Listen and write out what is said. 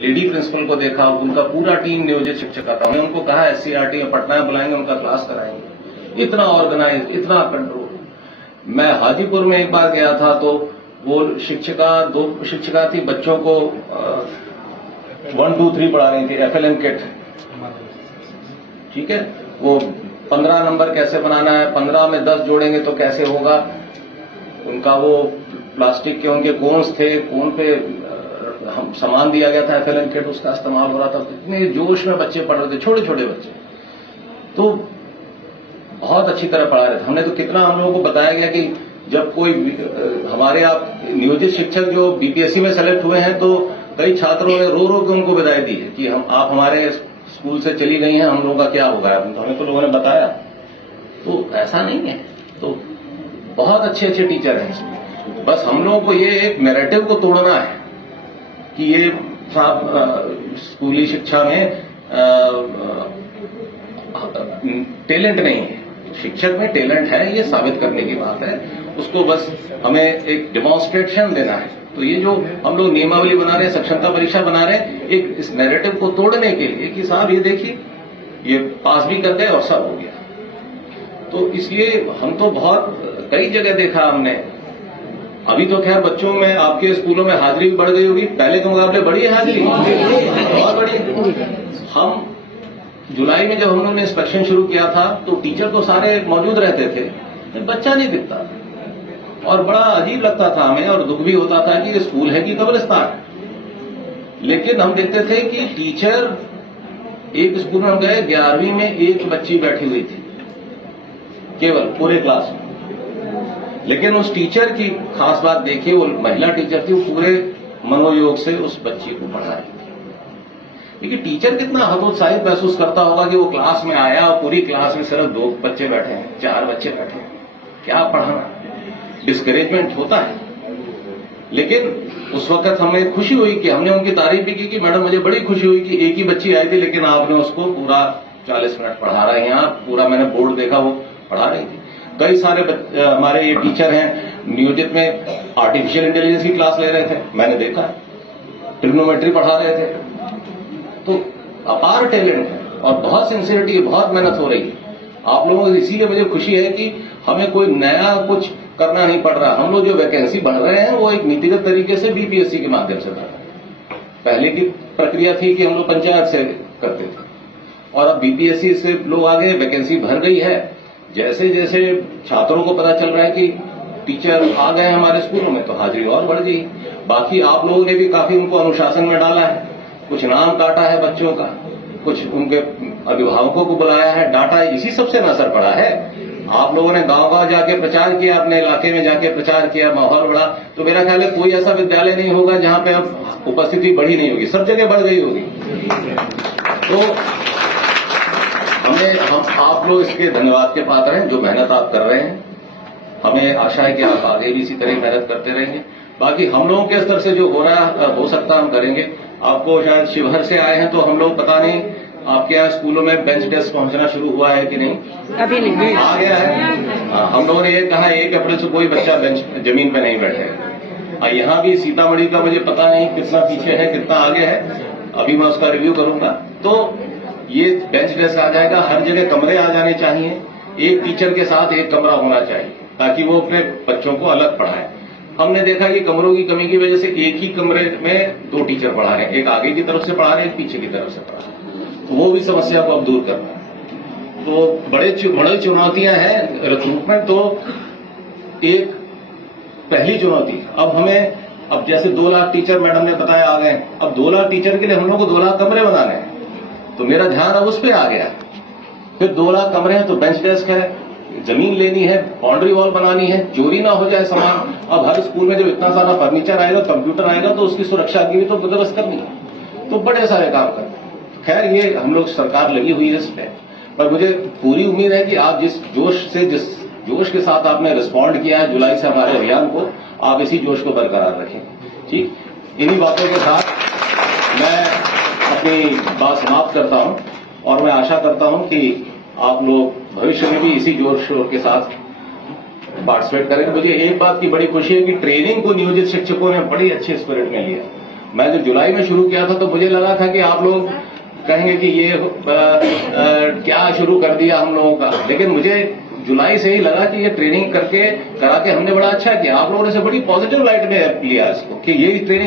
Lady principal को देखा, उनका पूरा टीम नियोजित शिक्षक था। हमने उनको कहा SCRT में पटना में बुलाएंगे, उनका क्लास कराएंगे। इतना ऑर्गेनाइज, इतना कंट्रोल। मैं हाजीपुर में एक बार गया था तो वो दो शिक्षिका थी, बच्चों को 1 2 3 पढ़ा रही थी, FLN किट। ठीक है, वो 15 नंबर कैसे बनाना है, 15 में 10 जोड़ेंगे तो कैसे होगा। उनका वो प्लास्टिक के उनके कोन्स थे, कोन पे हम सामान दिया गया था FLN किट, उसका इस्तेमाल हो रहा था। इतने जोश में बच्चे पढ़ रहे थे, छोटे छोटे बच्चे, तो बहुत अच्छी तरह पढ़ा रहे थे। हमने तो कितना हम लोगों को बताया गया कि जब कोई हमारे आप नियोजित शिक्षक जो BPSC में सेलेक्ट हुए हैं तो कई छात्रों ने रो रो के उनको विदाई दी है कि आप हमारे स्कूल से चली गई हैं, हम लोगों का क्या होगा। हमें तो लोगों ने बताया, तो ऐसा नहीं है। तो बहुत अच्छे अच्छे टीचर हैं इसमें। बस हम लोगों को ये एक नैरेटिव को तोड़ना है कि ये स्कूली शिक्षा में टैलेंट नहीं है। शिक्षक में टैलेंट है, ये साबित करने की बात है। उसको बस हमें एक डेमोन्स्ट्रेशन देना है। तो ये जो हम लोग नियमावली बना रहे हैं, सक्षमता परीक्षा बना रहे हैं, एक इस नैरेटिव को तोड़ने के लिए कि साहब ये देखिए, ये पास भी कर गए और सब हो गया। तो इसलिए हम तो बहुत कई जगह देखा हमने। अभी तो खैर बच्चों में आपके स्कूलों में हाजिरी भी बढ़ गई होगी, पहले के मुकाबले बढ़ी है हाजिरी, बहुत बढ़ी। हम जुलाई में जब हम लोगों ने इंस्पेक्शन शुरू किया था तो टीचर तो सारे मौजूद रहते थे, बच्चा नहीं दिखता और बड़ा अजीब लगता था हमें और दुख भी होता था कि ये स्कूल है कि कब्रिस्तान। लेकिन हम देखते थे कि टीचर, एक स्कूल में हम गए, 11वीं में एक बच्ची बैठी हुई थी केवल पूरे क्लास में। लेकिन उस टीचर की खास बात देखिए, वो महिला टीचर थी, वो पूरे मनोयोग से उस बच्ची को पढ़ा रही थी। देखिए टीचर कितना हतोत्साहित महसूस करता होगा कि वो क्लास में आया और पूरी क्लास में सिर्फ 2 बच्चे बैठे हैं, 4 बच्चे बैठे हैं, क्या पढ़ाना। डिस्करेजमेंट होता है। लेकिन उस वक्त हमें खुशी हुई कि हमने उनकी तारीफ भी की कि मैडम मुझे बड़ी खुशी हुई कि एक ही बच्ची आई थी लेकिन आपने उसको पूरा 40 मिनट पढ़ा रहे हैं। यहाँ पूरा मैंने बोर्ड देखा, वो पढ़ा रही थी। कई सारे हमारे ये टीचर हैं नियोजित में आर्टिफिशियल इंटेलिजेंस की क्लास ले रहे थे, मैंने देखा, ट्रिग्नोमेट्री पढ़ा रहे थे। तो अपार टैलेंट है और बहुत सिंसियरिटी है, बहुत मेहनत हो रही है आप लोगों को। इसीलिए मुझे खुशी है कि हमें कोई नया कुछ करना नहीं पड़ रहा। हम लोग जो वैकेंसी बढ़ रहे हैं वो एक नीतिगत तरीके से BPSC के माध्यम से बढ़ रहे हैं। पहले की प्रक्रिया थी कि हम लोग पंचायत से करते थे और अब BPSC से लोग आगे, वैकेंसी भर गई है। जैसे जैसे छात्रों को पता चल रहा है कि टीचर आ गए हमारे स्कूलों में तो हाजिरी और बढ़ गई। बाकी आप लोगों ने भी काफी उनको अनुशासन में डाला है, कुछ नाम काटा है बच्चों का, कुछ उनके अभिभावकों को बुलाया है, डांटा है, इसी सबसे असर पड़ा है। आप लोगों ने गांव-गांव जाके प्रचार किया, अपने इलाके में जाके प्रचार किया, माहौल बढ़ा। तो मेरा ख्याल है कोई ऐसा विद्यालय नहीं होगा जहां पे अब उपस्थिति बढ़ी नहीं होगी, सब जगह बढ़ गई होगी। तो हम आप लोग इसके धन्यवाद के पात्र हैं, जो मेहनत आप कर रहे हैं। हमें आशा है कि आप आगे भी इसी तरह मेहनत करते रहेंगे। बाकी हम लोगों के स्तर से जो हो रहा हो सकता हम करेंगे। आपको शायद शिवहर से आए हैं तो हम लोग, पता नहीं आपके यहाँ स्कूलों में बेंच डेस्क पहुंचना शुरू हुआ है कि नहीं? अभी नहीं आ गया है। हम लोगों ने ये कहा 1 अप्रैल से कोई बच्चा जमीन पे नहीं बैठेगा। यहाँ भी सीतामढ़ी का मुझे पता नहीं कितना पीछे है, कितना आगे है, अभी मैं उसका रिव्यू करूंगा। तो ये बेंच डेस्क आ जाएगा, हर जगह कमरे आ जाने चाहिए, एक टीचर के साथ एक कमरा होना चाहिए ताकि वो अपने बच्चों को अलग पढ़ाए। हमने देखा कि कमरों की कमी की वजह से एक ही कमरे में 2 टीचर पढ़ा रहे हैं, एक आगे की तरफ से पढ़ा रहे हैं, एक पीछे की तरफ से पढ़ा रहे हैं। तो वो भी समस्या को अब दूर करना है। तो बड़ी चुनौतियां हैं। रिक्रूटमेंट तो एक पहली चुनौती। अब जैसे 2 लाख टीचर मैडम ने बताया आ गए, अब 2 लाख टीचर के लिए हम लोग को 2 लाख कमरे बनाने हैं। तो मेरा ध्यान अब उस पर आ गया। फिर 2 लाख कमरे हैं तो बेंच डेस्क है, जमीन लेनी है, बाउंड्री वॉल बनानी है, चोरी ना हो जाए सामान। अब हर स्कूल में जब इतना सारा फर्नीचर आएगा, कंप्यूटर आएगा, तो उसकी सुरक्षा की भी तो बंदोबस्त करनी है। तो बड़े सारे काम करते हैं। खैर ये हम लोग, सरकार लगी हुई है इस पे, पर मुझे पूरी उम्मीद है कि आप जिस जोश के साथ आपने रिस्पॉन्ड किया है जुलाई से हमारे अभियान को, आप इसी जोश को बरकरार रखें। ठीक, इन्हीं बातों के साथ मैं अपनी बात समाप्त करता हूं और मैं आशा करता हूं कि आप लोग भविष्य में भी इसी जोर शोर के साथ पार्टिसिपेट करेंगे। मुझे एक बात की बड़ी खुशी है कि ट्रेनिंग को नियोजित शिक्षकों ने बड़ी अच्छे स्पिरिट में लिया मैं जब जुलाई में शुरू किया था तो मुझे लगा था कि आप लोग कहेंगे कि ये क्या शुरू कर दिया हम लोगों का, लेकिन मुझे जुलाई से ही लगा कि ये ट्रेनिंग करके करा के हमने बड़ा अच्छा किया। आप लोगों ने से बड़ी पॉजिटिव लाइट में लिया इसको कि ये ट्रेनिंग